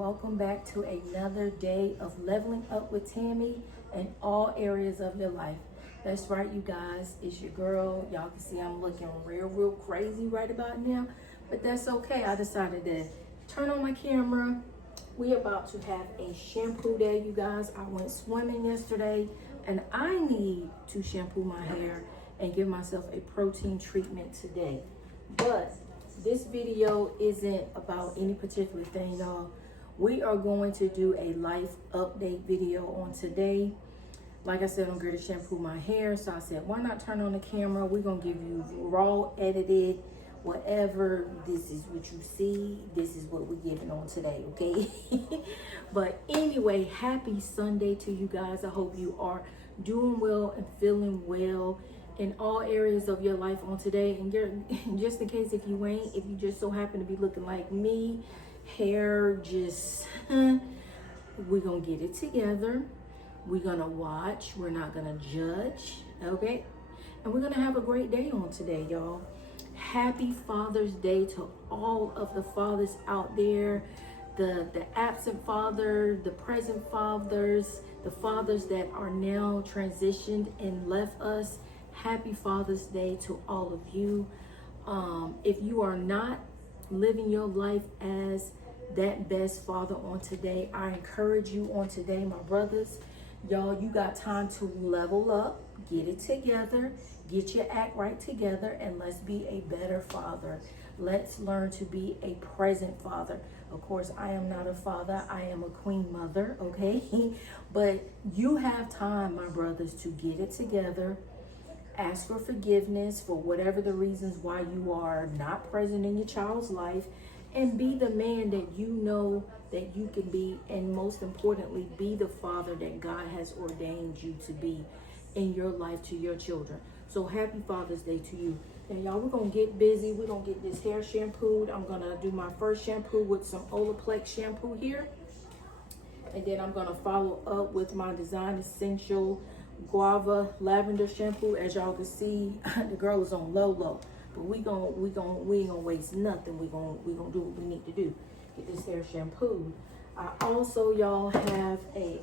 welcome back to another day of leveling up with Tammy in all areas of your life. That's right, you guys, it's your girl. Y'all can see I'm looking real crazy right about now, but that's okay. I decided to turn on my camera. We about to have a shampoo day, you guys. I went swimming yesterday and I need to shampoo my hair and give myself a protein treatment today. But this video isn't about any particular thing, y'all. We are going to do a life update video on today. Like I said, I'm going to shampoo my hair, so I said, why not turn on the camera? We're going to give you raw, edited, whatever. This is what you see. This is what we're giving on today, okay? But anyway, happy Sunday to you guys. I hope you are doing well and feeling well in all areas of your life on today. And just in case if you ain't, if you just so happen to be looking like me, hair just, we're gonna get it together. We're gonna watch, we're not gonna judge, okay? And we're gonna have a great day on today, y'all. Happy Father's Day to all of the fathers out there, the absent father, the present fathers, the fathers that are now transitioned and left us. Happy Father's Day to all of you. If you are not living your life as that best father on today, I encourage you on today, my brothers. Y'all, you got time to level up, get it together, get your act right together, and let's be a better father. Let's learn to be a present father. Of course, I am not a father. I am a queen mother, okay? But you have time, my brothers, to get it together. Ask for forgiveness for whatever the reasons why you are not present in your child's life, and be the man that you know that you can be, and most importantly, be the father that God has ordained you to be in your life to your children. So happy Father's Day to you. And y'all, we're gonna get busy. We're gonna get this hair shampooed. I'm gonna do my first shampoo with some Olaplex shampoo here, and then I'm gonna follow up with my Design Essential Guava Lavender shampoo. As y'all can see, the girl is on low, but we ain't gonna waste nothing. We gonna do what we need to do. Get this hair shampooed. I also, y'all, have a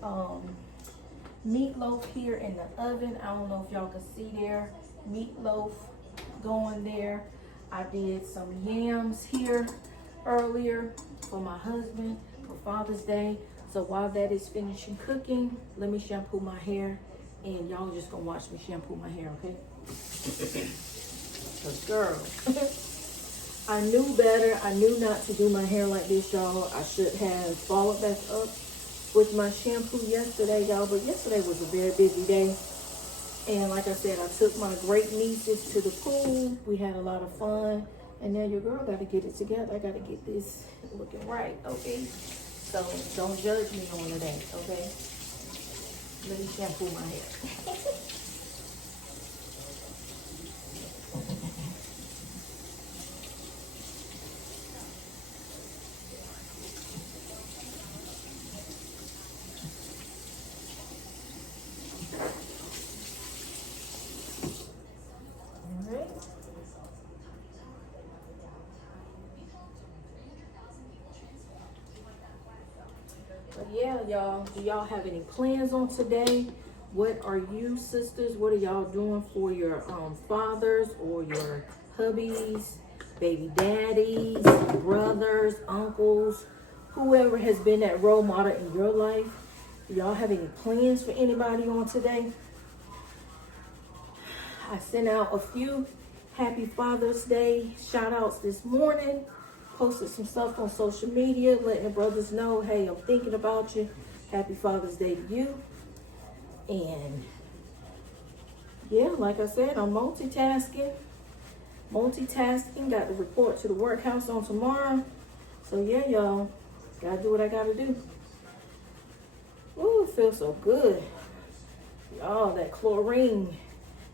meatloaf here in the oven. I don't know if y'all can see there. Meatloaf going there. I did some yams here earlier for my husband for Father's Day. So while that is finishing cooking, let me shampoo my hair, and y'all just gonna watch me shampoo my hair, okay? Cause girl, I knew better. I knew not to do my hair like this, y'all. I should have followed back up with my shampoo yesterday, y'all. But yesterday was a very busy day. And like I said, I took my great nieces to the pool. We had a lot of fun. And now your girl got to get it together. I got to get this looking right, okay? So don't judge me on today, okay? Let me shampoo my hair. But yeah, y'all, do y'all have any plans on today? What are you sisters, what are y'all doing for your fathers or your hubbies, baby daddies, brothers, uncles, whoever has been that role model in your life? Do y'all have any plans for anybody on today? I sent out a few happy Father's Day shout outs this morning. Posted some stuff on social media, letting the brothers know, hey, I'm thinking about you. Happy Father's Day to you. And yeah, like I said, I'm multitasking. Got to report to the workhouse on tomorrow. So yeah, y'all, gotta do what I gotta do. Ooh, it feels so good. Y'all, that chlorine.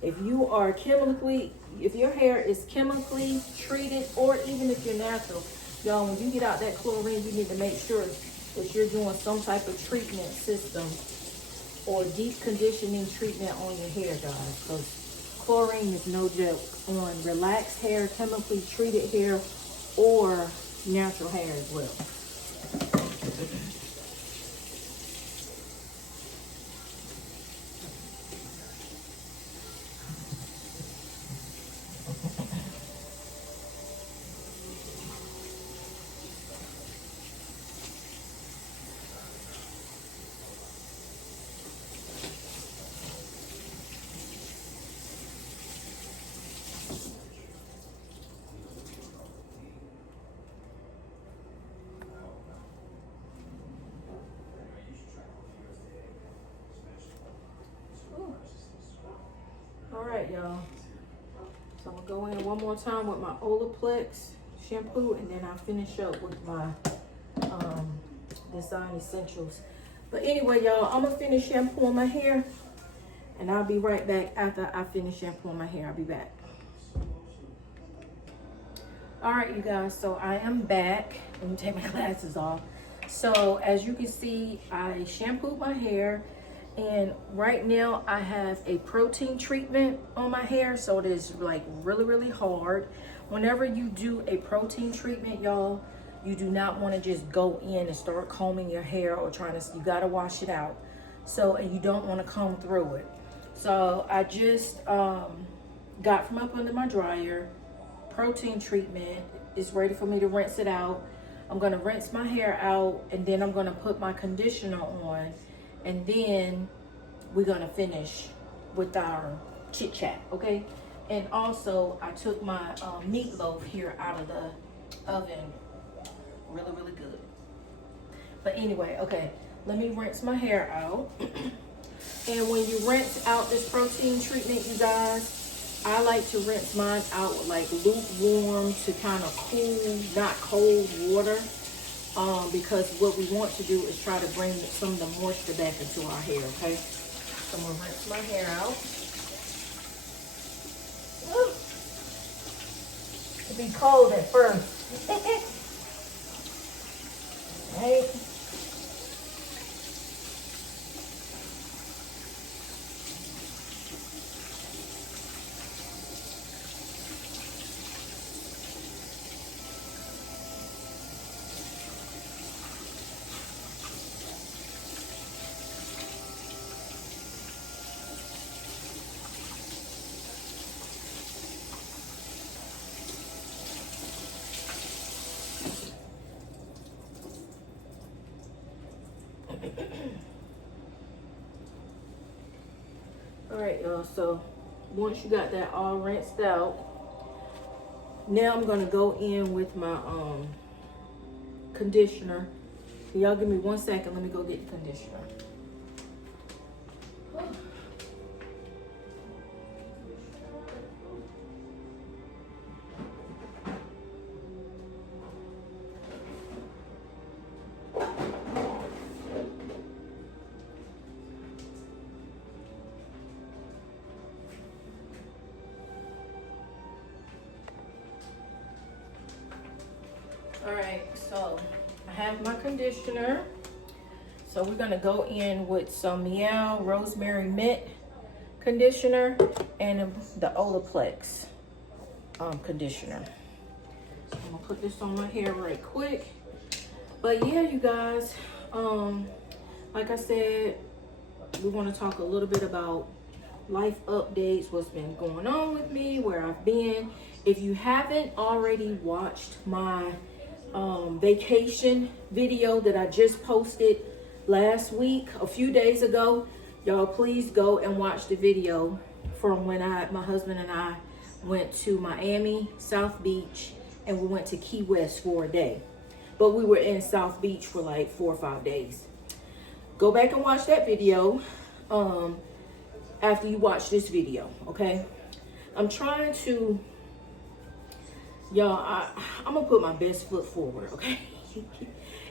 If your hair is chemically treated, or even if you're natural, y'all, when you get out that chlorine, you need to make sure that you're doing some type of treatment system or deep conditioning treatment on your hair, guys, because chlorine is no joke on relaxed hair, chemically treated hair, or natural hair as well. y'all. So I'm gonna go in one more time with my Olaplex shampoo, and then I'll finish up with my Design Essentials. But anyway, y'all, I'm gonna finish shampooing my hair, and I'll be right back after I finish shampooing my hair. I'll be back. All right, you guys, so I am back. Let me take my glasses off. So as you can see, I shampooed my hair, and right now I have a protein treatment on my hair. So it is like really hard. Whenever you do a protein treatment, y'all, you do not want to just go in and start combing your hair or trying to, you got to wash it out. So, and you don't want to comb through it. So I just got from up under my dryer. Protein treatment is ready for me to rinse it out. I'm going to rinse my hair out, and then I'm going to put my conditioner on, and then we're going to finish with our chit chat, okay? And also I took my meatloaf here out of the oven. Really good. But anyway, okay, let me rinse my hair out. And when you rinse out this protein treatment, you guys, I like to rinse mine out with like lukewarm to kind of cool, not cold water. Because what we want to do is try to bring some of the moisture back into our hair, okay? So I'm gonna rinse my hair out. It'll be cold at first. Right? All right, y'all, so once you got that all rinsed out, now I'm gonna go in with my conditioner. Y'all give me 1 second, let me go get the conditioner. All right, so I have my conditioner. So we're gonna go in with some Meow Rosemary Mint conditioner and the Olaplex conditioner. So I'm gonna put this on my hair right quick. But yeah, you guys, like I said, we want to talk a little bit about life updates, what's been going on with me, where I've been. If you haven't already watched my vacation video that I just posted last week, a few days ago, y'all please go and watch the video from when my husband and I went to Miami, South Beach, and we went to Key West for a day. But we were in South Beach for like 4 or 5 days. Go back and watch that video after you watch this video, okay? I'm trying to, y'all, I'm gonna put my best foot forward, okay?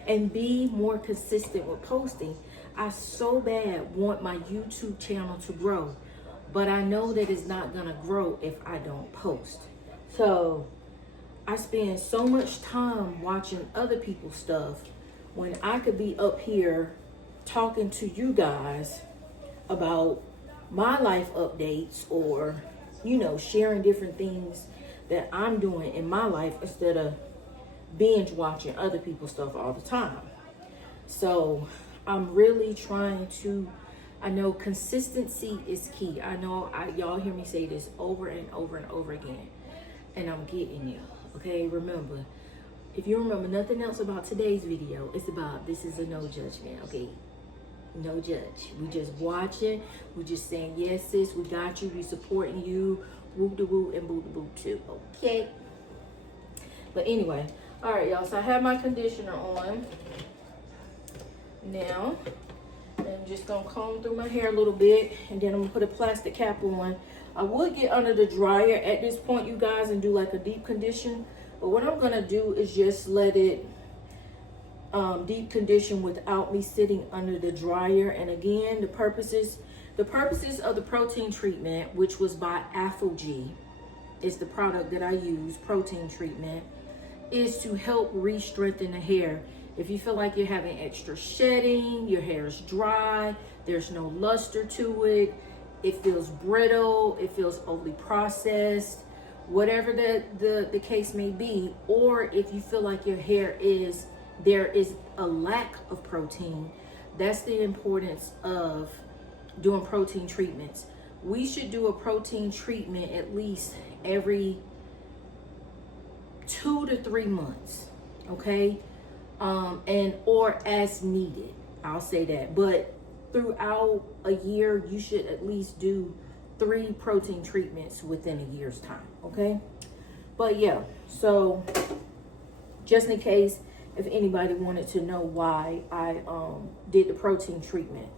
And be more consistent with posting. I so bad want my YouTube channel to grow, but I know that it's not gonna grow if I don't post. So I spend so much time watching other people's stuff when I could be up here talking to you guys about my life updates, or, you know, sharing different things that I'm doing in my life instead of binge watching other people's stuff all the time. So I'm really trying to, I know consistency is key. I know y'all hear me say this over and over and over again, and I'm getting you. Okay, remember, if you remember nothing else about today's video, it's about, this is a no judgment, okay? No judge. We just watching. We just saying, yes, sis, we got you. We supporting you. Woo de woo and boo de boo too. Okay. But anyway, all right, y'all. So I have my conditioner on now, and just gonna comb through my hair a little bit, and then I'm gonna put a plastic cap on. I would get under the dryer at this point, you guys, and do like a deep condition. But what I'm gonna do is just let it deep condition without me sitting under the dryer. And again, the purposes of the protein treatment, which was by AphoG, is the product that I use, protein treatment, is to help re-strengthen the hair. If you feel like you're having extra shedding, your hair is dry, there's no luster to it, it feels brittle, it feels overly processed, whatever the case may be, or if you feel like your hair there is a lack of protein, that's the importance of doing protein treatments. We should do a protein treatment at least every 2 to 3 months, okay? Or as needed, I'll say that. But throughout a year, you should at least do 3 protein treatments within a year's time, okay? But yeah, so just in case, if anybody wanted to know why I did the protein treatment.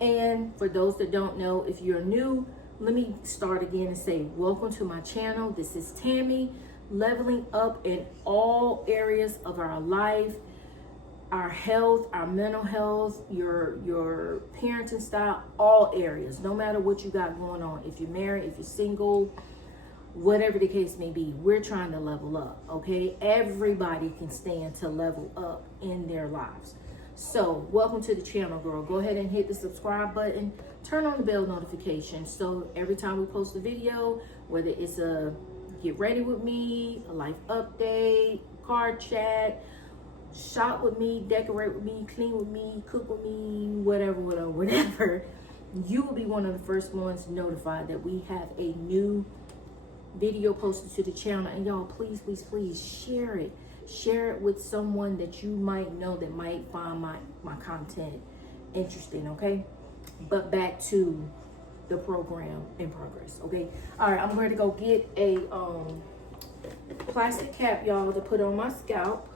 And for those that don't know, if you're new, let me start again and say, welcome to my channel. This is Tammy, leveling up in all areas of our life, our health, our mental health, your parenting style, all areas, no matter what you got going on. If you're married, if you're single, whatever the case may be, we're trying to level up, okay? Everybody can stand to level up in their lives. So welcome to the channel, girl. Go ahead and hit the subscribe button, turn on the bell notification, so every time we post a video, whether it's a get ready with me, a life update, card chat, shop with me, decorate with me, clean with me, cook with me, whatever, you will be one of the first ones notified that we have a new video posted to the channel. And y'all, please share it with someone that you might know that might find my content interesting, okay? But back to the program in progress, okay? All right, I'm going to go get a plastic cap, y'all, to put on my scalp.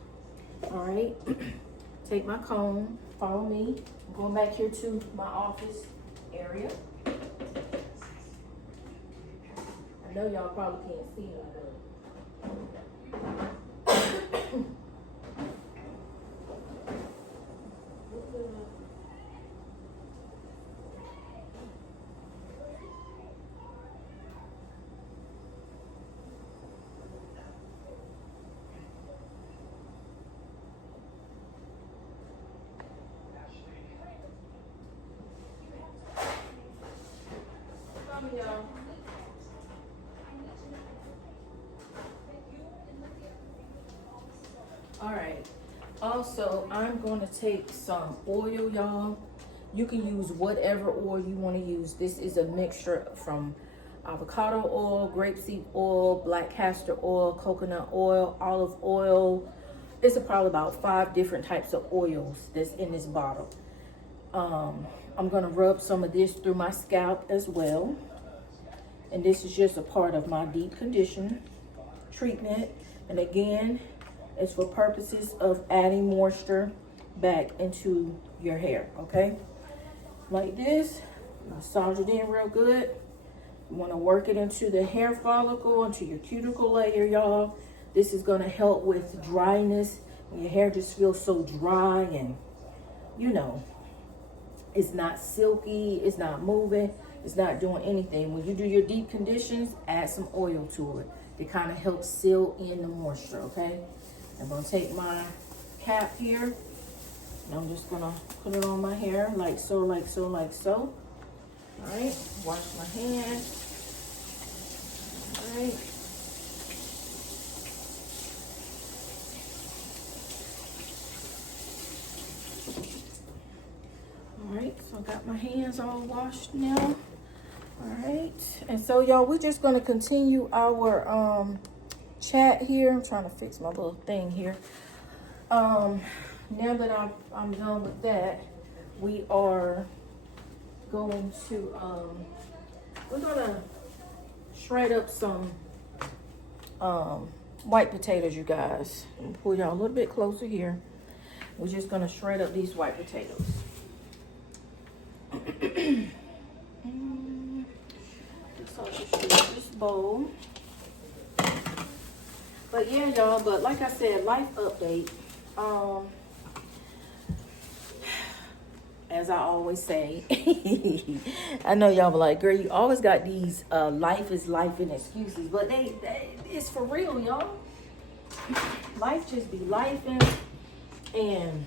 All right, take my comb, follow me. I'm going back here to my office area. I know y'all probably can't see me, but all right. Also, I'm going to take some oil, y'all. You can use whatever oil you want to use. This is a mixture from avocado oil, grapeseed oil, black castor oil, coconut oil, olive oil. It's probably about 5 different types of oils that's in this bottle. I'm going to rub some of this through my scalp as well. And this is just a part of my deep condition treatment. And again, it's for purposes of adding moisture back into your hair, okay? Like this, massage it in real good. You want to work it into the hair follicle, into your cuticle layer, y'all. This is going to help with dryness. When your hair just feels so dry and, you know, it's not silky, it's not moving, it's not doing anything. When you do your deep conditions, add some oil to it to kind of help seal in the moisture, okay? I'm going to take my cap here, and I'm just going to put it on my hair like so, like so, like so. All right, wash my hands. All right. All right, so I got my hands all washed now. All right, and so y'all, we're just going to continue our chat here. I'm trying to fix my little thing here. Now that I'm done with that, we are going to we're gonna shred up some white potatoes, you guys. I'll pull y'all a little bit closer here. We're just gonna shred up these white potatoes. bowl. But yeah, y'all, but like I said, life update. As I always say, I know y'all be like, girl, you always got these life is life and excuses, but they it's for real, y'all. Life just be life, and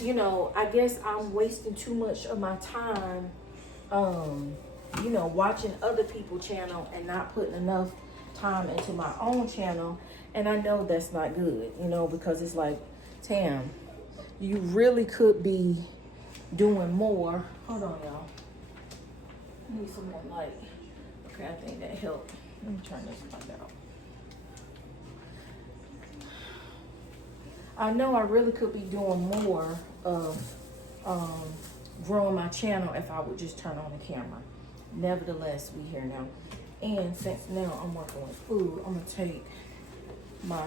you know, I guess I'm wasting too much of my time, you know, watching other people's channel and not putting enough time into my own channel. And I know that's not good, you know, because it's like, Tam, you really could be doing more. Hold on, y'all. I need some more light. Okay, I think that helped. Let me turn this light out. I know I really could be doing more of growing my channel if I would just turn on the camera. Nevertheless, we here now. And since now I'm working with food, I'm gonna take my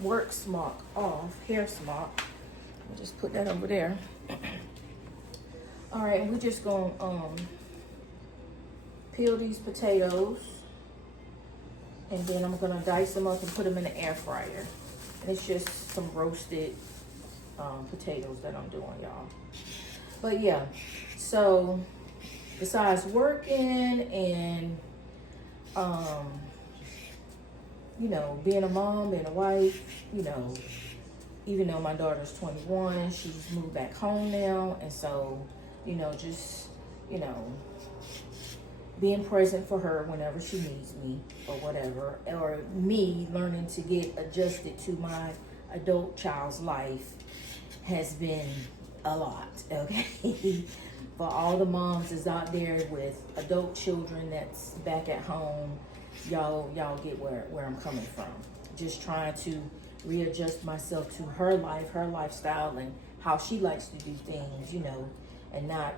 work smock off, hair smock. I'll just put that over there. All right, and we're just gonna peel these potatoes, and then I'm gonna dice them up and put them in the air fryer. And it's just some roasted potatoes that I'm doing, y'all. But yeah, so besides working and you know, being a mom, being a wife, you know, even though my daughter's 21, she's moved back home now. And so, you know, just, you know, being present for her whenever she needs me or whatever, or me learning to get adjusted to my adult child's life has been a lot, okay? For all the moms that's out there with adult children that's back at home, y'all get where I'm coming from. Just trying to readjust myself to her life, her lifestyle, and how she likes to do things, you know, and not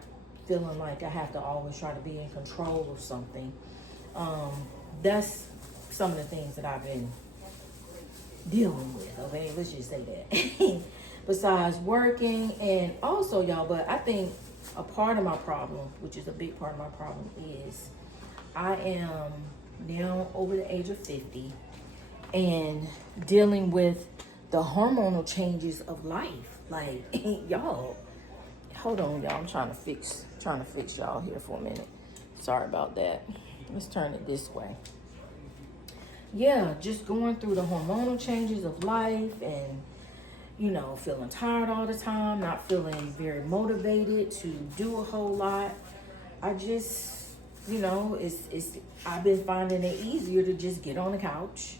feeling like I have to always try to be in control of something. That's some of the things that I've been dealing with, okay? Let's just say that. Besides working, and also, y'all, but I think a part of my problem, which is a big part of my problem, is I am now over the age of 50 and dealing with the hormonal changes of life. Like, y'all, hold on, y'all. I'm trying to fix y'all here for a minute. Sorry about that. Let's turn it this way. Yeah, just going through the hormonal changes of life, and you know, feeling tired all the time, not feeling very motivated to do a whole lot. I just, you know, I've been finding it easier to just get on the couch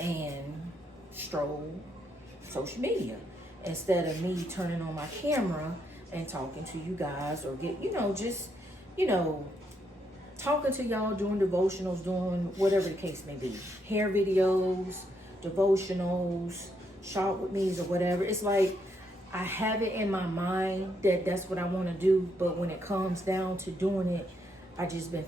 and stroll social media instead of me turning on my camera and talking to you guys, or get, you know, just, you know, talking to y'all, doing devotionals, doing whatever the case may be. Hair videos, devotionals, shop with me's or whatever. It's like I have it in my mind that that's what I want to do, but when it comes down to doing it, I just been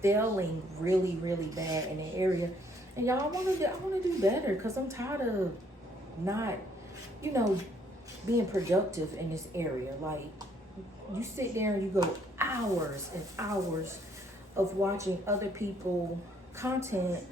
failing really, really bad in the area. And y'all, I want to do better, because I'm tired of not, you know, being productive in this area. Like, you sit there and you go hours and hours of watching other people content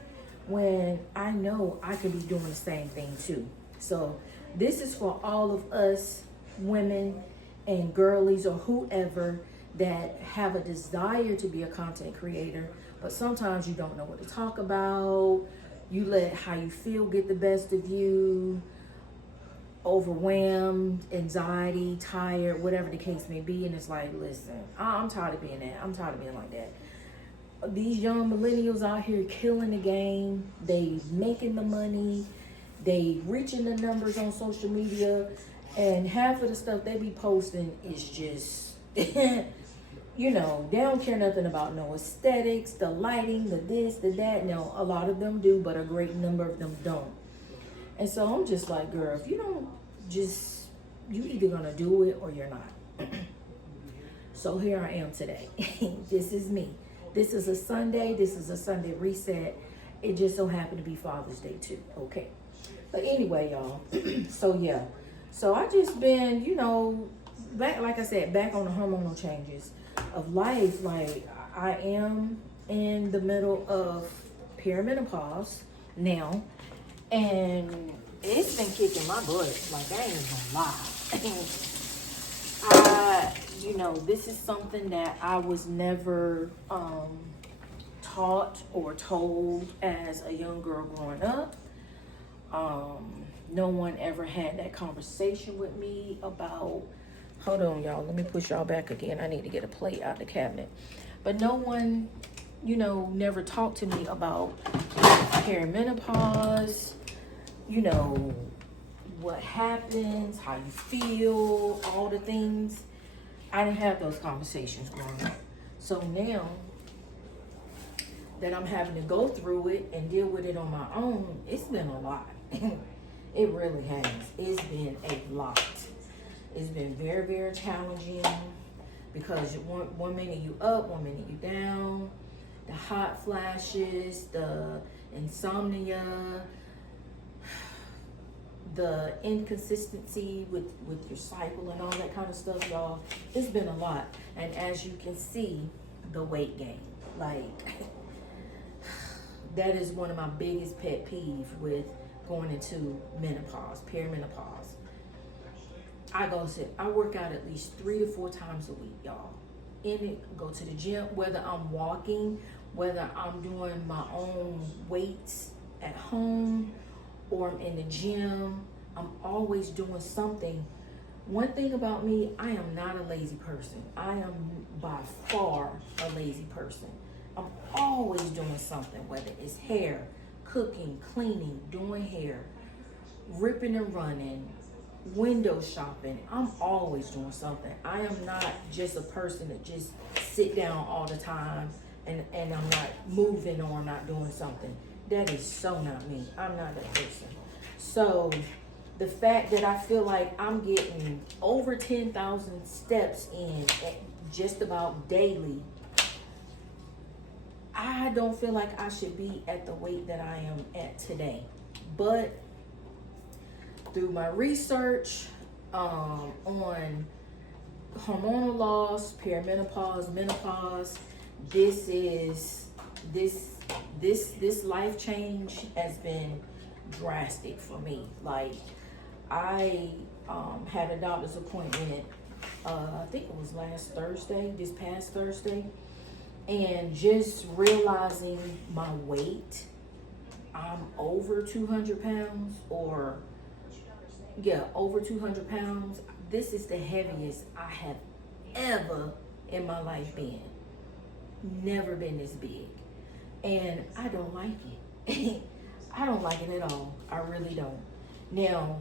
when I know I could be doing the same thing too. So this is for all of us women and girlies or whoever that have a desire to be a content creator, but sometimes you don't know what to talk about. You let how you feel get the best of you, overwhelmed, anxiety, tired, whatever the case may be. And it's like, listen, I'm tired of being that. I'm tired of being like that. These young millennials out here killing the game. They making the money. They reaching the numbers on social media. And half of the stuff they be posting is just, you know, they don't care nothing about no aesthetics, the lighting, the this, the that. Now, a lot of them do, but a great number of them don't. And so I'm just like, girl, if you don't just, you either gonna do it or you're not. So here I am today. This is me. This is a Sunday. This is a Sunday reset. It just so happened to be Father's Day too. Okay. But anyway, y'all. So yeah. So I just been, you know, back, like I said, back on the hormonal changes of life. Like, I am in the middle of perimenopause now, and it's been kicking my butt. Like, I ain't gonna lie. This is something that I was never taught or told as a young girl growing up. No one ever had that conversation with me about, hold on y'all, let me push y'all back again. I need to get a plate out of the cabinet. But no one, never talked to me about perimenopause, what happens, how you feel, all the things. I didn't have those conversations growing up. So now that I'm having to go through it and deal with it on my own, it's been a lot. It really has. It's been a lot. It's been very, very challenging because one minute you up, one minute you down. The hot flashes, the insomnia, the inconsistency with your cycle and all that kind of stuff, y'all. It's been a lot. And as you can see, the weight gain. Like, that is one of my biggest pet peeves with going into menopause, perimenopause. I work out at least 3 to 4 times a week, y'all. Go to the gym, whether I'm walking, whether I'm doing my own weights at home, or I'm in the gym. I'm always doing something. One thing about me, I am not a lazy person. I am by far a lazy person. I'm always doing something, whether it's hair, cooking, cleaning, doing hair, ripping and running, window shopping. I'm always doing something. I am not just a person that just sit down all the time and I'm not moving or I'm not doing something. That is so not me. I'm not that person. So the fact that I feel like I'm getting over 10,000 steps in just about daily, I don't feel like I should be at the weight that I am at today. But through my research on hormonal loss, perimenopause, menopause, this life change has been drastic for me. Like, I had a doctor's appointment, I think it was this past Thursday, and just realizing my weight, I'm over 200 pounds over 200 pounds. This is the heaviest I have ever in my life been. Never been this big. And I don't like it. I don't like it at all. I really don't. Now,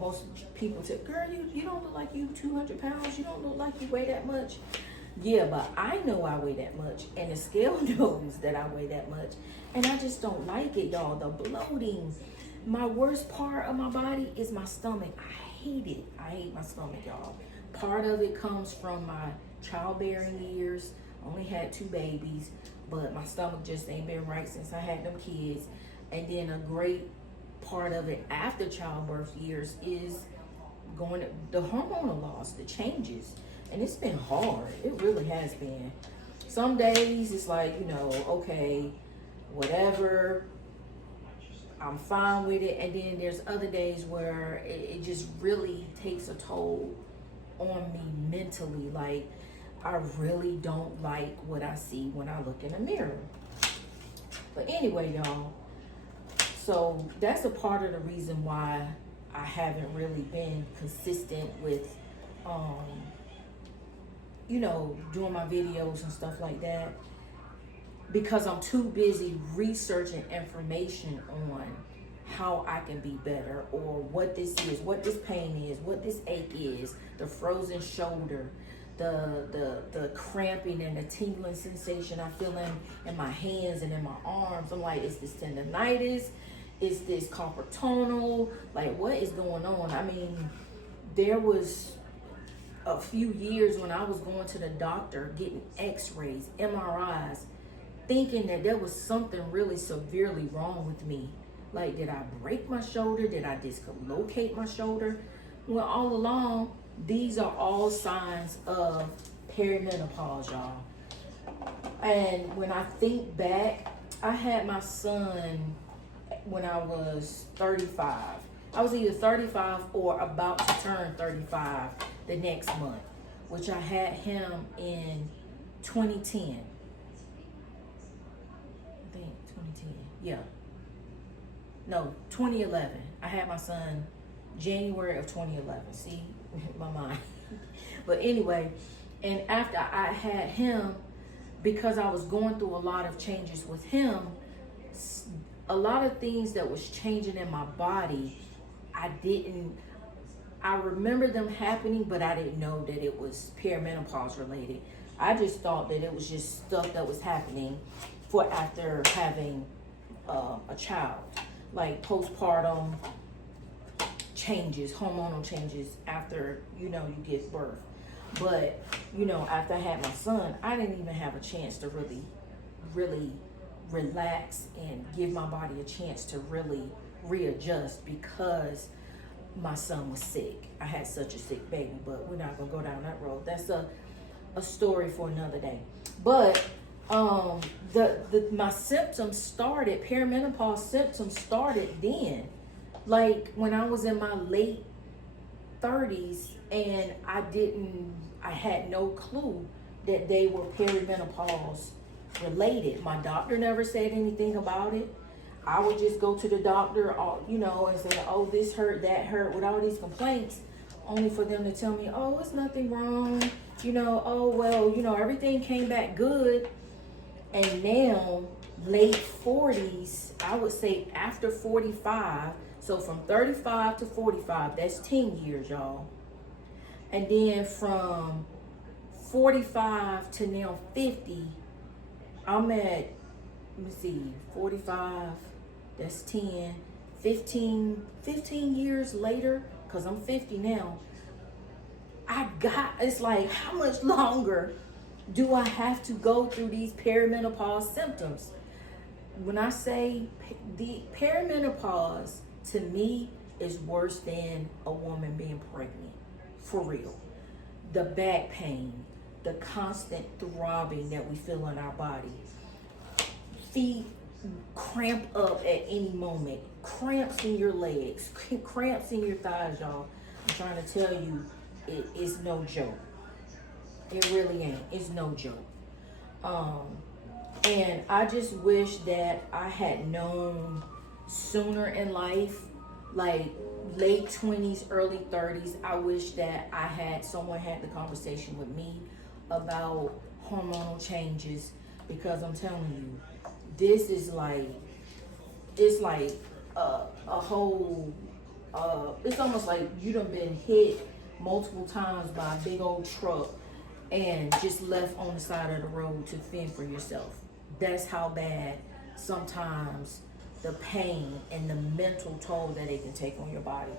most people say, girl, you don't look like you 200 pounds. You don't look like you weigh that much. Yeah, but I know I weigh that much. And the scale knows that I weigh that much. And I just don't like it, y'all. The bloating. My worst part of my body is my stomach. I hate it. I hate my stomach, y'all. Part of it comes from my childbearing years. Only had 2 babies, but my stomach just ain't been right since I had them kids. And then a great part of it after childbirth years is the hormonal loss, the changes. And it's been hard. It really has been. Some days it's like, okay, whatever, I'm fine with it. And then there's other days where it just really takes a toll on me mentally. Like, I really don't like what I see when I look in the mirror. But anyway, y'all, so that's a part of the reason why I haven't really been consistent with, doing my videos and stuff like that, because I'm too busy researching information on how I can be better, or what this is, what this pain is, what this ache is, the frozen shoulder, the cramping and the tingling sensation I feel in my hands and in my arms. I'm like, is this tendonitis? Is this carpal tunnel? Like, what is going on? I mean, there was a few years when I was going to the doctor, getting x-rays, MRIs, thinking that there was something really severely wrong with me. Like, did I break my shoulder? Did I dislocate my shoulder? Well, all along, these are all signs of perimenopause, y'all. And when I think back, I had my son when I was 35. I was either 35 or about to turn 35 the next month, which I had him in 2010. I think 2010. Yeah. No, 2011. I had my son January of 2011. See, my mind. But anyway, and after I had him, because I was going through a lot of changes with him, a lot of things that was changing in my body, I remember them happening, but I didn't know that it was perimenopause related. I just thought that it was just stuff that was happening for after having a child, like postpartum changes, hormonal changes after, you give birth. But, after I had my son, I didn't even have a chance to really relax and give my body a chance to really readjust because my son was sick. I had such a sick baby, but we're not gonna go down that road. That's a story for another day. But my symptoms started, perimenopause symptoms started then. Like when I was in my late 30s, and I had no clue that they were perimenopause related. My doctor never said anything about it. I would just go to the doctor, and say, oh, this hurt, that hurt, with all these complaints, only for them to tell me, oh, it's nothing wrong. Oh, well, everything came back good. And now, late 40s, I would say after 45, so from 35 to 45, that's 10 years, y'all. And then from 45 to now 50, I'm at, let me see, 45, that's 10, 15 years later, because I'm 50 now. It's like, how much longer do I have to go through these perimenopause symptoms? When I say the perimenopause, to me, is worse than a woman being pregnant, for real. The back pain, the constant throbbing that we feel in our body, feet cramp up at any moment, cramps in your legs, cramps in your thighs, y'all. I'm trying to tell you, it is no joke. It really ain't. It's no joke. And I just wish that I had known sooner in life, like late 20s, early 30s. I wish that someone had the conversation with me about hormonal changes, because I'm telling you, this is like, it's like a whole, it's almost like you done been hit multiple times by a big old truck and just left on the side of the road to fend for yourself. That's how bad sometimes the pain and the mental toll that it can take on your body.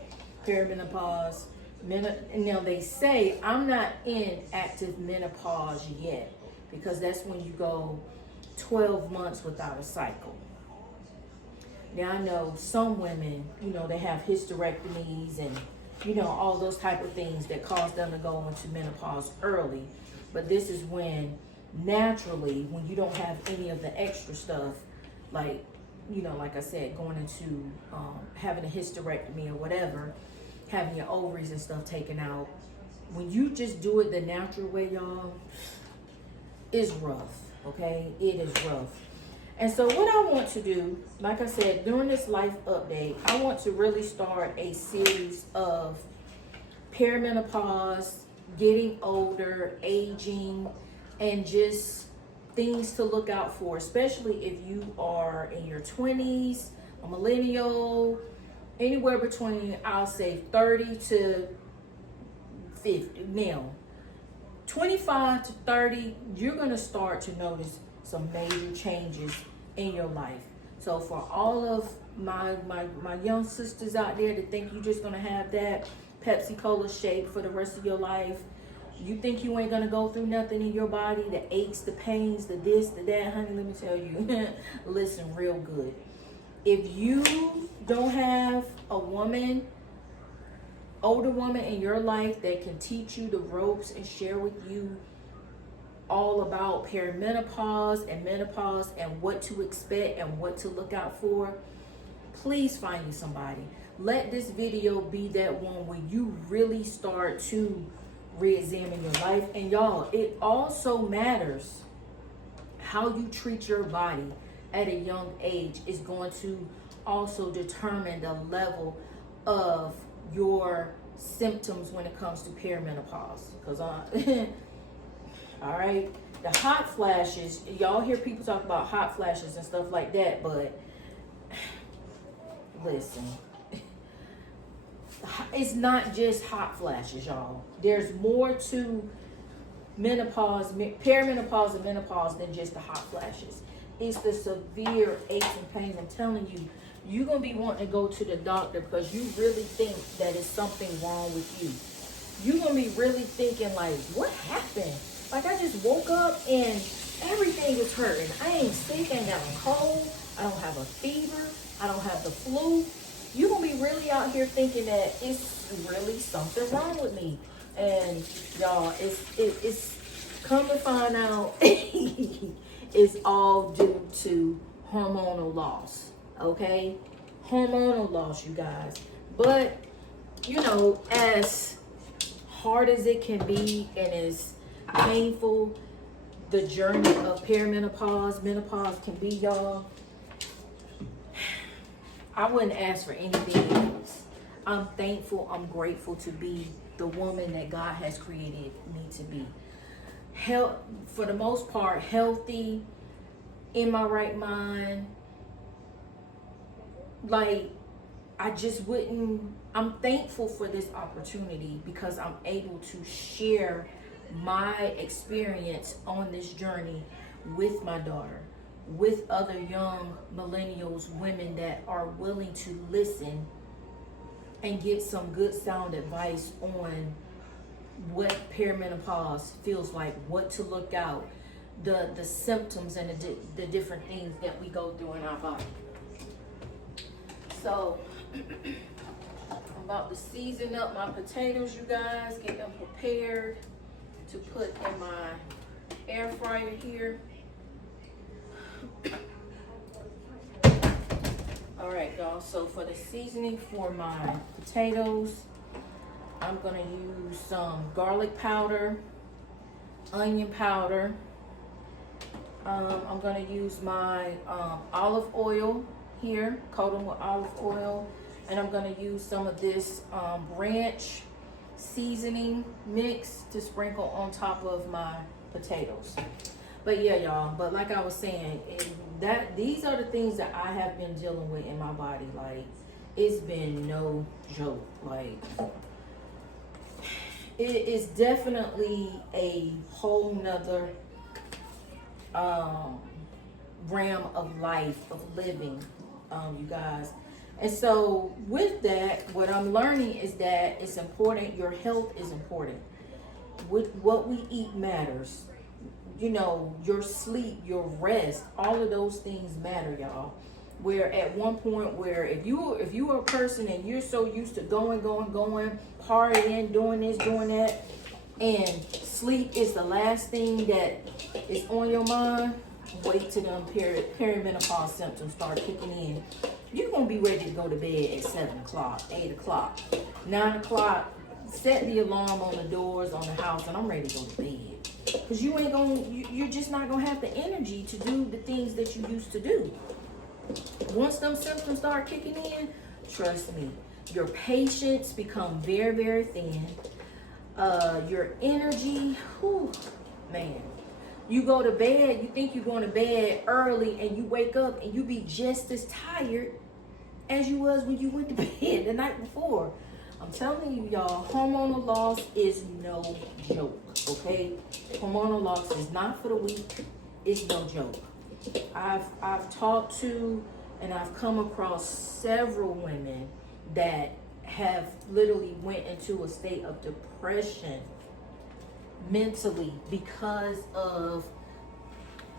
Perimenopause, now they say I'm not in active menopause yet, because that's when you go 12 months without a cycle. Now I know some women, they have hysterectomies and all those type of things that cause them to go into menopause early. But this is when naturally, when you don't have any of the extra stuff, like, like I said, going into having a hysterectomy or whatever, having your ovaries and stuff taken out. When you just do it the natural way, y'all, it's rough, okay? It is rough. And so what I want to do, like I said, during this life update, I want to really start a series of perimenopause, getting older, aging, and just things to look out for, especially if you are in your 20s, a millennial, anywhere between, I'll say 30 to 50. Now, 25 to 30, you're going to start to notice some major changes in your life. So for all of my young sisters out there that think you're just going to have that Pepsi Cola shake for the rest of your life, you think you ain't going to go through nothing in your body, the aches, the pains, the this, the that, honey, let me tell you, listen real good. If you don't have a woman, older woman in your life that can teach you the ropes and share with you all about perimenopause and menopause and what to expect and what to look out for, please find you somebody. Let this video be that one where you really start to re-examine your life. And y'all, it also matters how you treat your body at a young age is going to also determine the level of your symptoms when it comes to perimenopause. Because all right, the hot flashes, y'all hear people talk about hot flashes and stuff like that, but listen, it's not just hot flashes, y'all. There's more to menopause, perimenopause and menopause than just the hot flashes. It's the severe aches and pains. I'm telling you, you're going to be wanting to go to the doctor because you really think that it's something wrong with you. You're going to be really thinking like, what happened? Like, I just woke up and everything is hurting. I ain't sick, I ain't got a cold, I don't have a fever, I don't have the flu. You're going to be really out here thinking that it's really something wrong with me. And y'all, it's come to find out it's all due to hormonal loss. Okay? Hormonal loss, you guys. But, you know, as hard as it can be and as painful the journey of perimenopause, menopause can be, y'all, I wouldn't ask for anything else. I'm thankful, I'm grateful to be the woman that God has created me to be. For the most part, healthy, in my right mind. Like, I just wouldn't, I'm thankful for this opportunity because I'm able to share my experience on this journey with my daughter, with other young millennials, women that are willing to listen and get some good sound advice on what perimenopause feels like, what to look out, the symptoms and the different things that we go through in our body. So I'm about to season up my potatoes, you guys, get them prepared to put in my air fryer here. All right, y'all, so for the seasoning for my potatoes, I'm gonna use some garlic powder, onion powder. I'm gonna use my olive oil here, coat them with olive oil, and I'm gonna use some of this ranch seasoning mix to sprinkle on top of my potatoes. But yeah, y'all, but like I was saying, these are the things that I have been dealing with in my body. Like, it's been no joke. Like, it is definitely a whole nother realm of life, of living, you guys. And so with that, what I'm learning is that it's important. Your health is important. What we eat matters. You know, your sleep, your rest, all of those things matter, y'all. Where at one point where if you are a person and you're so used to going, partying, doing this, doing that, and sleep is the last thing that is on your mind, wait till them perimenopause symptoms start kicking in. You're going to be ready to go to bed at 7 o'clock, 8 o'clock, 9 o'clock. Set the alarm on the doors, on the house, and I'm ready to go to bed. Because you're just not going to have the energy to do the things that you used to do. Once them symptoms start kicking in, trust me, your patience become very, very thin. Your energy, whew, man. You go to bed, you think you're going to bed early, and you wake up and you be just as tired as you was when you went to bed the night before. I'm telling you, y'all, hormonal loss is no joke, okay? Hormonal loss is not for the weak. It's no joke. I've talked to and I've come across several women that have literally went into a state of depression mentally because of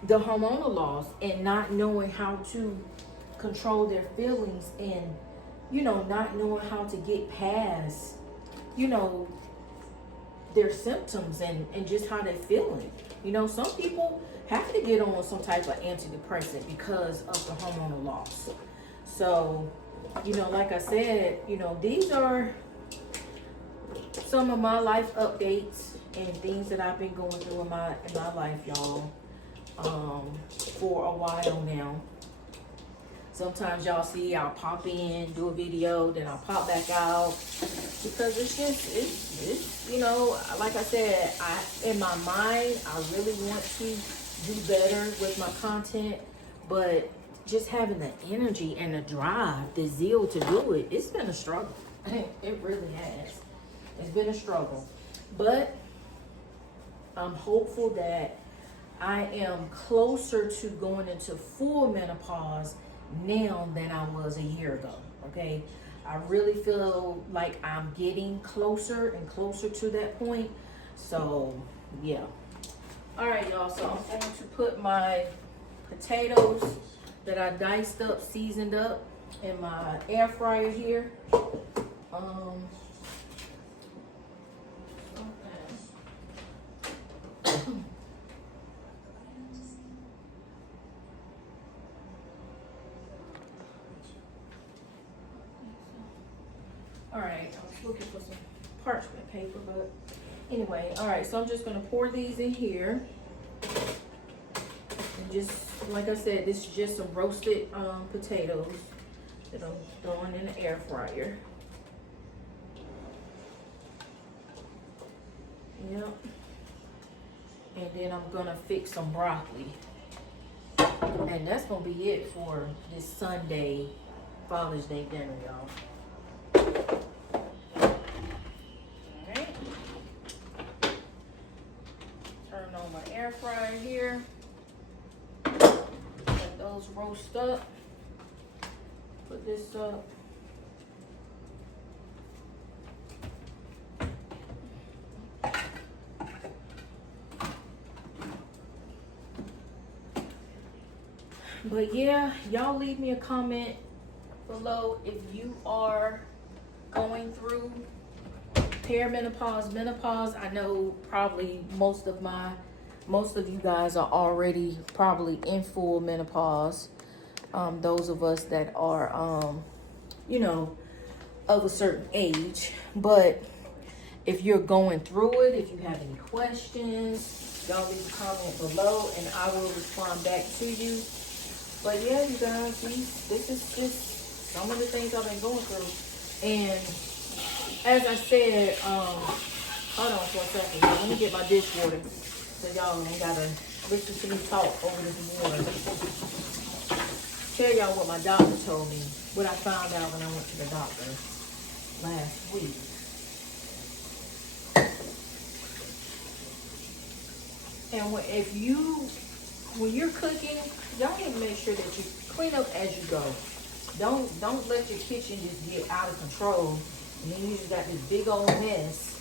the hormonal loss and not knowing how to control their feelings and, you know, not knowing how to get past, you know, their symptoms and just how they're feeling. You know, some people have to get on some type of antidepressant because of the hormonal loss. So, you know, like I said, you know, these are some of my life updates and things that I've been going through in my life, y'all, for a while now. Sometimes y'all see I'll pop in, do a video, then I'll pop back out, because it's you know, like I said, in my mind, I really want to do better with my content, but just having the energy and the drive, the zeal to do it, it's been a struggle. It really has. It's been a struggle, but I'm hopeful that I am closer to going into full menopause now than I was a year ago. Okay, I really feel like I'm getting closer and closer to that point. So yeah. All right, y'all, so I'm going to put my potatoes that I diced up, seasoned up, in my air fryer here. All right, I was looking for some parchment paper, but anyway, all right, so I'm just gonna pour these in here. And just, like I said, this is just some roasted potatoes that I'm throwing in the air fryer. Yep. And then I'm gonna fix some broccoli. And that's gonna be it for this Sunday Father's Day dinner, y'all. Alright. Turn on my air fryer here. Let those roast up. Put this up. But yeah, y'all leave me a comment below if you are going through perimenopause, menopause. I know probably most of you guys are already probably in full menopause. Those of us that are, you know, of a certain age. But if you're going through it, if you have any questions, y'all leave a comment below and I will respond back to you. But yeah, you guys, this is just some of the things I've been going through. And as I said, hold on for a second. Let me get my dishwater so y'all ain't gotta listen to me talk over this water. Tell y'all what my doctor told me, what I found out when I went to the doctor last week. And when you're cooking, y'all need to make sure that you clean up as you go. Don't let your kitchen just get out of control, and then you just got this big old mess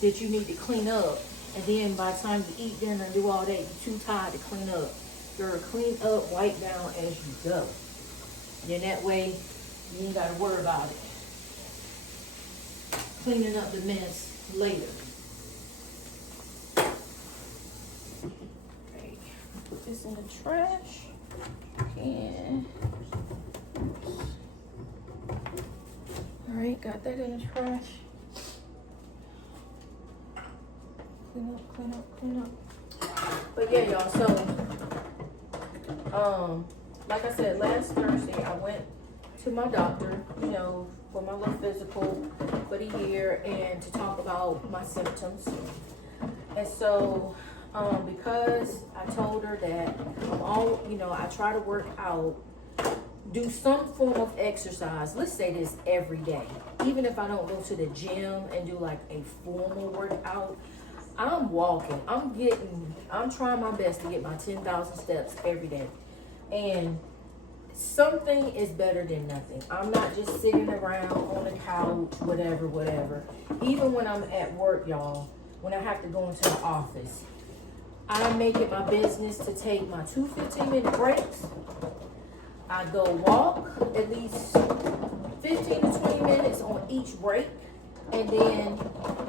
that you need to clean up. And then by the time you eat dinner and do all that, you're too tired to clean up. Girl, clean up, wipe down as you go. Then that way, you ain't got to worry about it. Cleaning up the mess later. Okay, put this in the trash. And all right, got that in the trash. Clean up. But yeah, y'all, so like I said, last Thursday I went to my doctor, you know, for my little physical for the year and to talk about my symptoms. And so because I told her that I try to work out, do some form of exercise. Let's say this every day. Even if I don't go to the gym and do like a formal workout, I'm walking. I'm trying my best to get my 10,000 steps every day. And something is better than nothing. I'm not just sitting around on the couch, whatever. Even when I'm at work, y'all, when I have to go into the office, I make it my business to take my 2 15-minute breaks. I go walk at least 15 to 20 minutes on each break. And then,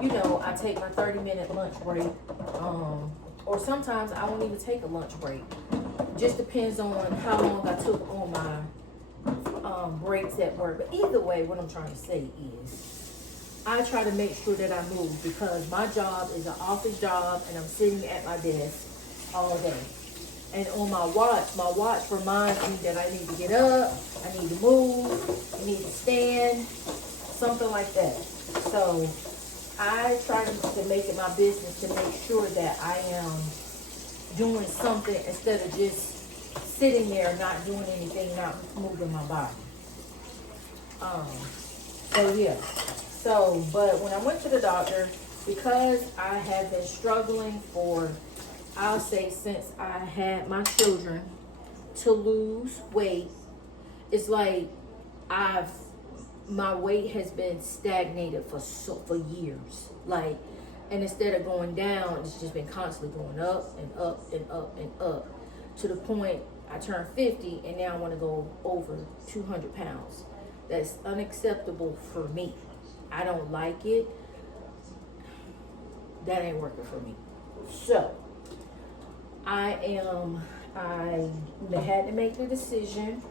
you know, I take my 30-minute lunch break. Or sometimes I won't even take a lunch break. Just depends on how long I took on my breaks at work. But either way, what I'm trying to say is I try to make sure that I move, because my job is an office job and I'm sitting at my desk all day. And on my watch reminds me that I need to get up, I need to move, I need to stand, something like that. So I try to make it my business to make sure that I am doing something instead of just sitting there not doing anything, not moving my body. So yeah. So, but when I went to the doctor, because I have been struggling for, I'll say since I had my children, to lose weight, it's like my weight has been stagnated for years. Like, and instead of going down, it's just been constantly going up and up and up and up, to the point I turned 50 and now I want to go over 200 pounds. That's unacceptable for me. I don't like it. That ain't working for me. So I had to make the decision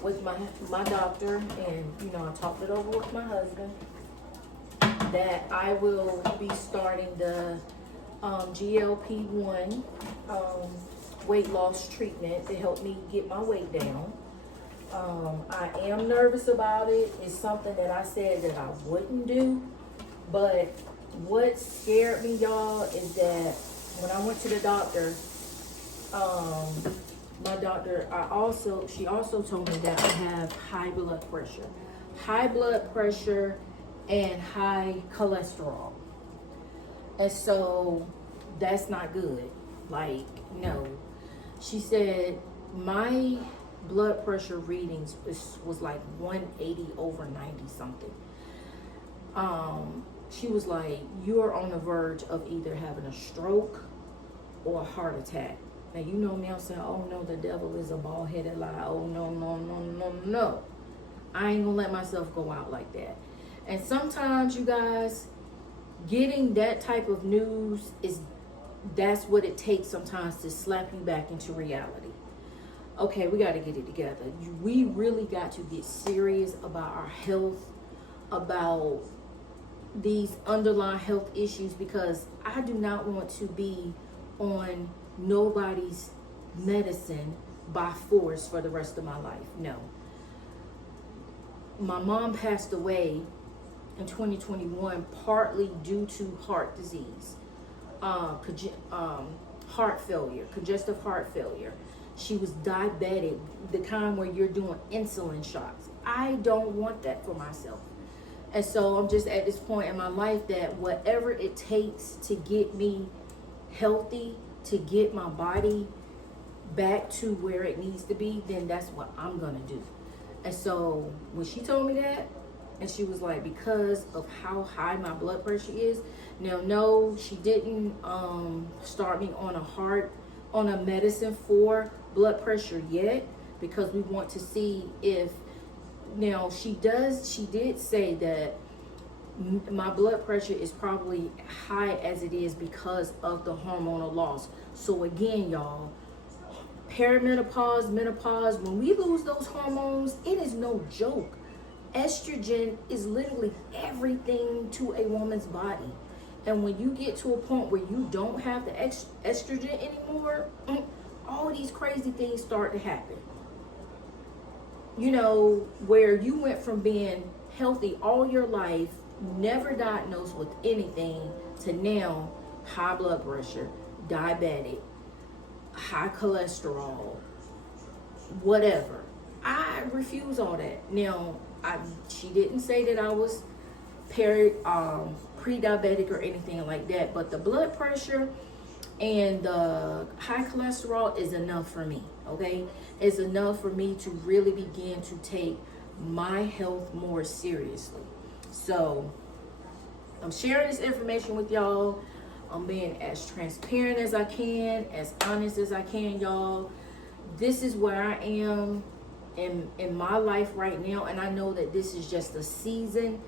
with my doctor, and you know, I talked it over with my husband, that I will be starting the GLP-1 weight loss treatment to help me get my weight down. I am nervous about it. It's something that I said that I wouldn't do, but what scared me, y'all, is that when I went to the doctor, my doctor, she also told me that I have high blood pressure and high cholesterol. And so that's not good. Like, no. She said my blood pressure readings was like 180 over 90 something. She was like, you're on the verge of either having a stroke or a heart attack. Now, you know me, I'm saying, oh no, the devil is a bald-headed lie. Oh no, no, no, no, no. I ain't gonna let myself go out like that. And sometimes, you guys, getting that type of news that's what it takes sometimes to slap you back into reality. Okay, we got to get it together. We really got to get serious about our health, about these underlying health issues, because I do not want to be on nobody's medicine by force for the rest of my life. No. My mom passed away in 2021 partly due to heart disease, heart failure, congestive heart failure. She was diabetic, the kind where you're doing insulin shots. I don't want that for myself. And so I'm just at this point in my life that whatever it takes to get me healthy, to get my body back to where it needs to be, then that's what I'm gonna do. And so when she told me that, and she was like, because of how high my blood pressure is, now no, she didn't start me on a medicine for blood pressure yet, because we want to see if, now she did say that my blood pressure is probably high as it is because of the hormonal loss. So again, y'all, perimenopause, menopause, when we lose those hormones, it is no joke. Estrogen is literally everything to a woman's body. And when you get to a point where you don't have the estrogen anymore, all these crazy things start to happen. You know, where you went from being healthy all your life, never diagnosed with anything, to now high blood pressure, diabetic, high cholesterol, whatever. I refuse all that. Now, she didn't say that I was pre-diabetic or anything like that, but the blood pressure and the high cholesterol is enough for me, okay? It's enough for me to really begin to take my health more seriously. So I'm sharing this information with y'all. I'm being as transparent as I can, as honest as I can, y'all. This is where I am in my life right now, and I know that this is just a season,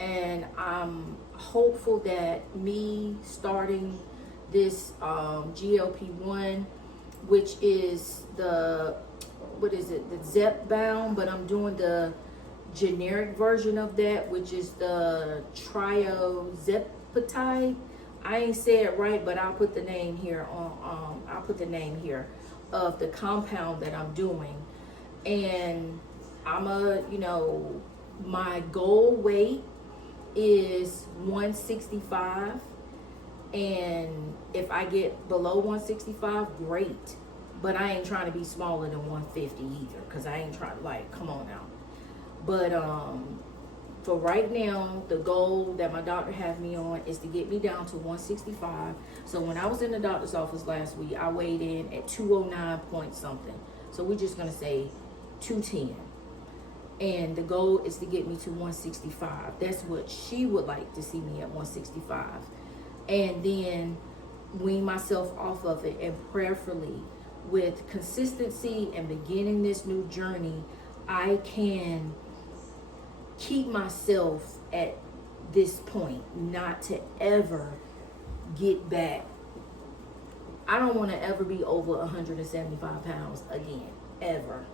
And I'm hopeful that me starting this GLP-1, which is the, what is it, the Zepbound, but I'm doing the generic version of that, which is the triazepatide. I ain't say it right, but I'll put the name here on I'll put the name here of the compound that I'm doing. And I'm my goal weight is 165, and if I get below 165, great. But I ain't trying to be smaller than 150 either, because I ain't trying, like, come on now. But for right now, the goal that my doctor has me on is to get me down to 165. So when I was in the doctor's office last week, I weighed in at 209 point something. So we're just gonna say 210. And the goal is to get me to 165. That's what she would like to see me at, 165. And then wean myself off of it, and prayerfully, with consistency and beginning this new journey, I can keep myself at this point, not to ever get back. I don't want to ever be over 175 pounds again, ever.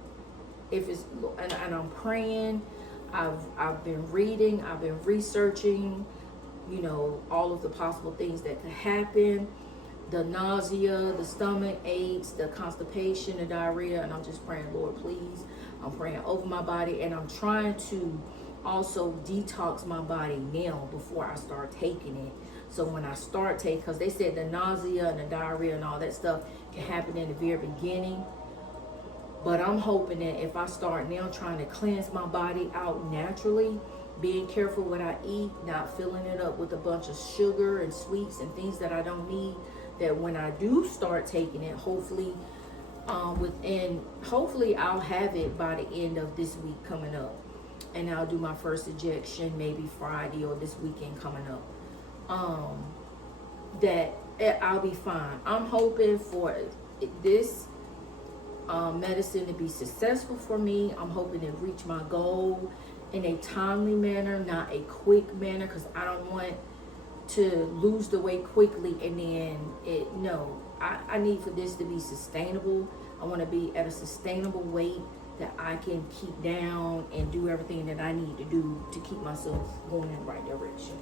If it's, and I'm praying, I've been reading, I've been researching, all of the possible things that could happen, the nausea, the stomach aches, the constipation, the diarrhea, and I'm just praying, Lord, please. I'm praying over my body, and I'm trying to also detox my body now before I start taking it. So when I start taking, because they said the nausea and the diarrhea and all that stuff can happen in the very beginning. But I'm hoping that if I start now trying to cleanse my body out naturally, being careful what I eat, not filling it up with a bunch of sugar and sweets and things that I don't need, that when I do start taking it, hopefully I'll have it by the end of this week coming up. And I'll do my first injection maybe Friday or this weekend coming up. That I'll be fine. I'm hoping for this medicine to be successful for me. I'm hoping to reach my goal in a timely manner, not a quick manner, because I don't want to lose the weight quickly and then I need for this to be sustainable. I want to be at a sustainable weight that I can keep down and do everything that I need to do to keep myself going in the right direction.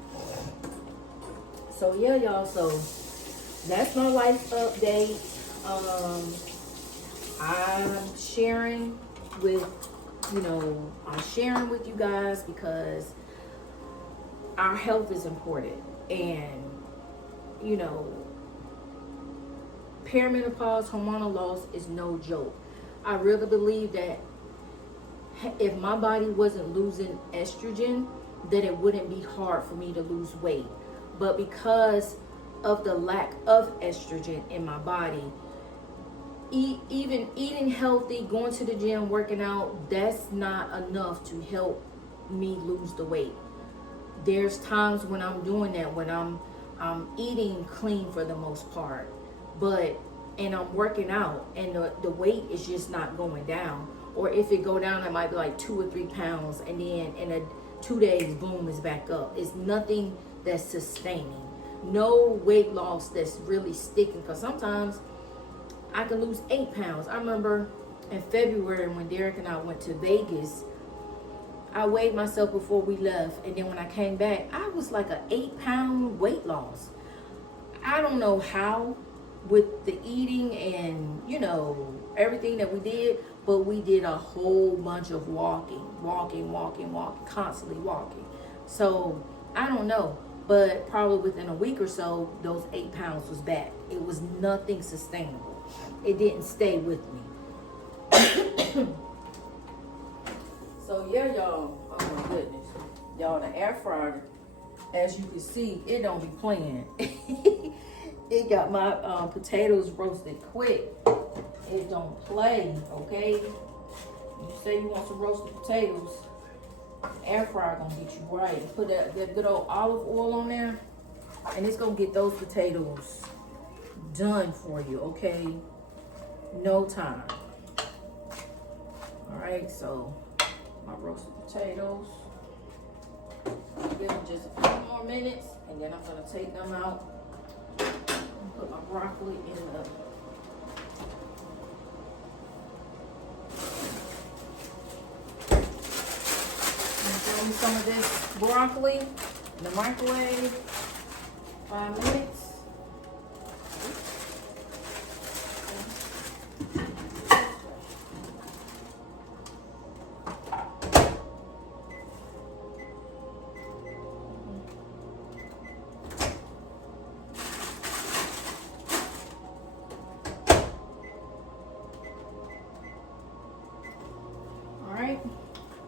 So yeah, y'all, so that's my life update. I'm sharing with you guys because our health is important. And perimenopause, hormonal loss is no joke. I really believe that if my body wasn't losing estrogen, that it wouldn't be hard for me to lose weight. But because of the lack of estrogen in my body, even eating healthy, going to the gym, working out, that's not enough to help me lose the weight. There's times when I'm doing that, when I'm eating clean for the most part, and I'm working out, and the weight is just not going down. Or if it go down, it might be like 2 or 3 pounds, and then in 2 days, boom, it's back up. It's nothing that's sustaining. No weight loss that's really sticking, because sometimes I can lose 8 pounds. I remember in February when Derek and I went to Vegas, I weighed myself before we left, and then when I came back, I was like an 8-pound weight loss. I don't know how, with the eating and everything that we did, but we did a whole bunch of walking, constantly walking. So I don't know, but probably within a week or so, those 8 pounds was back. It was nothing sustainable. It didn't stay with me. So yeah, y'all, oh my goodness. Y'all, the air fryer, as you can see, it don't be playing. It got my potatoes roasted quick. It don't play, okay? You say you want some roasted potatoes, air fryer gonna get you right. Put that good old olive oil on there, and it's gonna get those potatoes done for you, okay? No time. All right, so my roasted potatoes. Give them just a few more minutes, and then I'm gonna take them out and put my broccoli in the throw me some of this broccoli in the microwave. 5 minutes.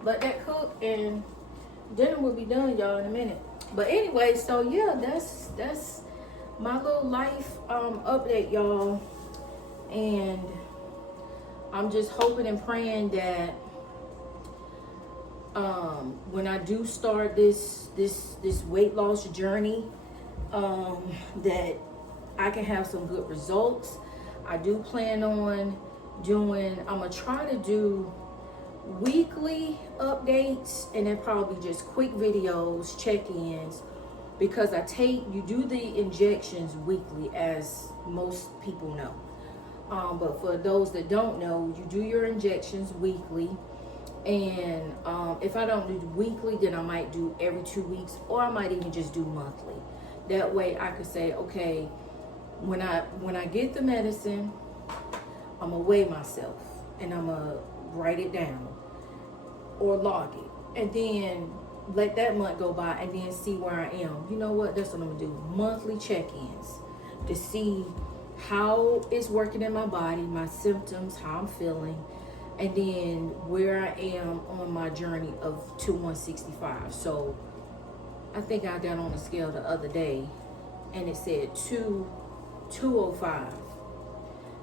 Let that cook and dinner will be done, y'all, in a minute. But anyway, so yeah, that's my little life update, y'all. And I'm just hoping and praying that when I do start this weight loss journey, that I can have some good results. I do plan on I'm gonna try to do weekly updates, and then probably just quick videos, check-ins, because you do the injections weekly, as most people know. But for those that don't know, you do your injections weekly, and if I don't do weekly, then I might do every 2 weeks, or I might even just do monthly. That way I could say, okay, when I get the medicine, I'm gonna weigh myself and I'm gonna write it down or log it, and then let that month go by and then see where I am. You know what? That's what I'm gonna do. Monthly check-ins to see how it's working in my body, my symptoms, how I'm feeling, and then where I am on my journey to 165. So I think I got on the scale the other day and it said 205.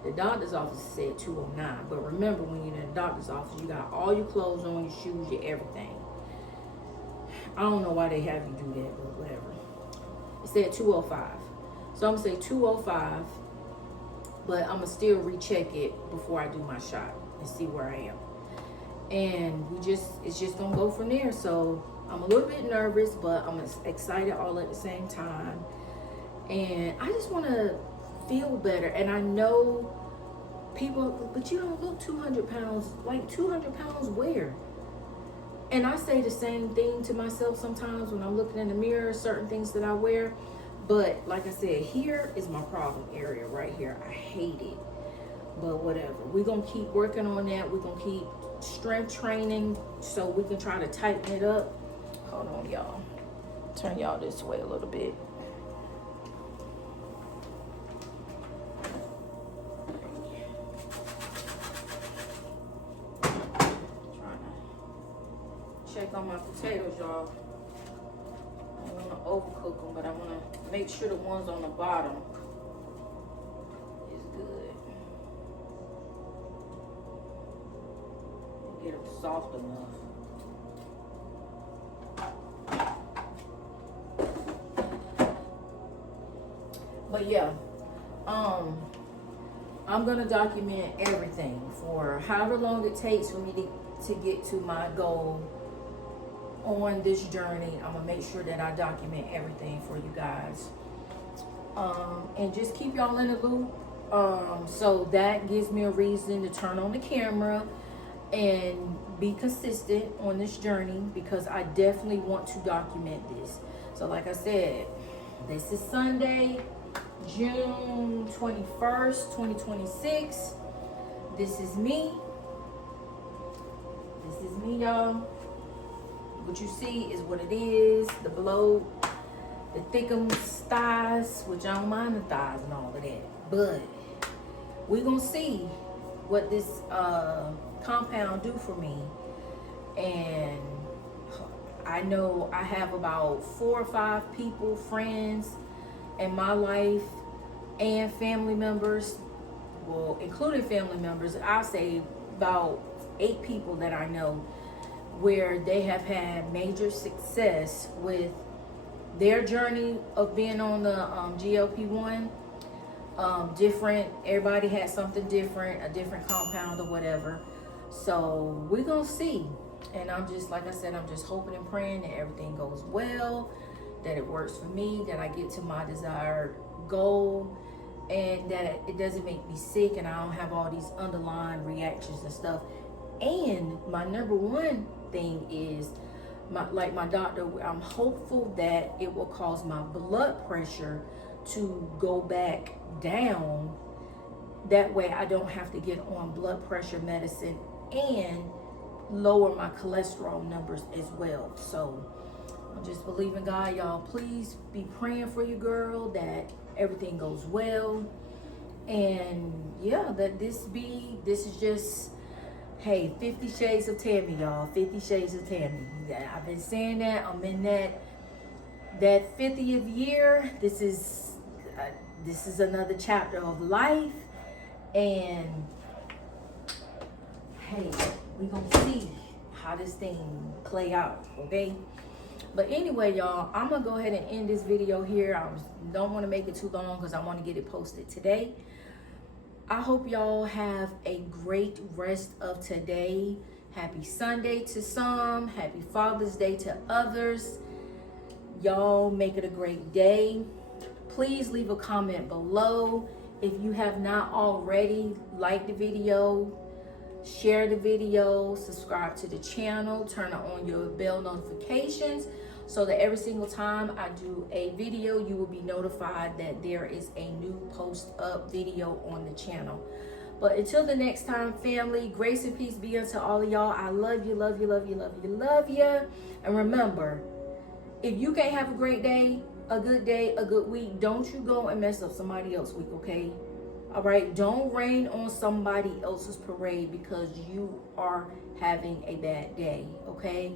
The doctor's office said 209. But remember, when you're in the doctor's office, you got all your clothes on, your shoes, your everything. I don't know why they have you do that, but whatever. It said 205. So I'm going to say 205, but I'm going to still recheck it before I do my shot and see where I am. And it's just going to go from there. So I'm a little bit nervous, but I'm excited all at the same time. And I just want to feel better. And I know people, but you don't look 200 pounds. Like 200 pounds where? And I say the same thing to myself sometimes when I'm looking in the mirror, certain things that I wear. But like I said, here is my problem area right here. I hate it. But whatever. We're going to keep working on that. We're going to keep strength training so we can try to tighten it up. Hold on, y'all. Turn y'all this way a little bit. Check on my potatoes, y'all. I don't want to overcook them, but I want to make sure the ones on the bottom is good. Get them soft enough. But yeah, I'm gonna document everything for however long it takes for me to get to my goal on this journey. I'm gonna make sure that I document everything for you guys, and just keep y'all in the loop. So that gives me a reason to turn on the camera and be consistent on this journey, because I definitely want to document this. So like I said, this is Sunday, June 21st, 2026. This is me. This is me, y'all. What you see is what it is. The bloat, the thickums, thighs, which I don't mind the thighs and all of that. But we're going to see what this compound do for me. And I know I have about 4 or 5 people, friends in my life and family members, well, including family members, I'll say about 8 people that I know where they have had major success with their journey of being on the GLP-1. Different, everybody had something different, a different compound or whatever. So we're gonna see. And I'm just, like I said, I'm just hoping and praying that everything goes well, that it works for me, that I get to my desired goal, and that it doesn't make me sick and I don't have all these underlying reactions and stuff. And my number one thing is, my doctor, I'm hopeful that it will cause my blood pressure to go back down. That way I don't have to get on blood pressure medicine and lower my cholesterol numbers as well. So I'm just believing God, y'all. Please be praying for your girl, that everything goes well. And yeah, that this is just, hey, 50 Shades of Tammy, y'all. 50 Shades of Tammy. Yeah, I've been saying that. I'm in that 50th year. This is another chapter of life. And hey, we gonna see how this thing play out, okay? But anyway, y'all, I'm gonna go ahead and end this video here. I don't want to make it too long because I want to get it posted today. I hope y'all have a great rest of today. Happy Sunday to some. Happy Father's Day to others. Y'all make it a great day. Please leave a comment below. If you have not already, like the video, share the video, subscribe to the channel, turn on your bell notifications so that every single time I do a video, you will be notified that there is a new post up video on the channel. But until the next time, family, grace and peace be unto all of y'all. I love you, love you, love you, love you, love you. And remember, if you can't have a great day, a good week, don't you go and mess up somebody else's week, okay? All right, don't rain on somebody else's parade because you are having a bad day, okay?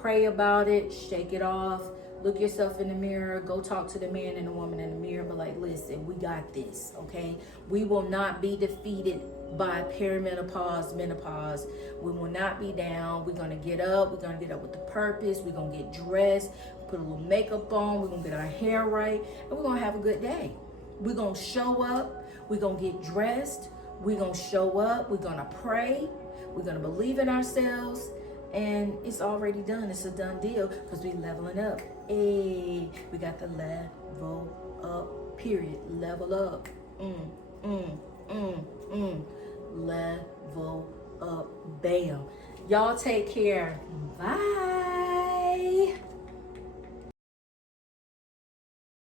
Pray about it, shake it off, look yourself in the mirror, go talk to the man and the woman in the mirror, but like, listen, we got this, okay? We will not be defeated by perimenopause, menopause. We will not be down. We're gonna get up. We're gonna get up with the purpose. We're gonna get dressed, put a little makeup on. We're gonna get our hair right, and we're gonna have a good day. We're gonna show up. We're gonna get dressed. We're gonna show up. We're gonna pray. We're gonna believe in ourselves, and it's already done. It's a done deal because we're leveling up. Hey, we got the level up. Period. Level up. Level up. Bam. Y'all take care. Bye.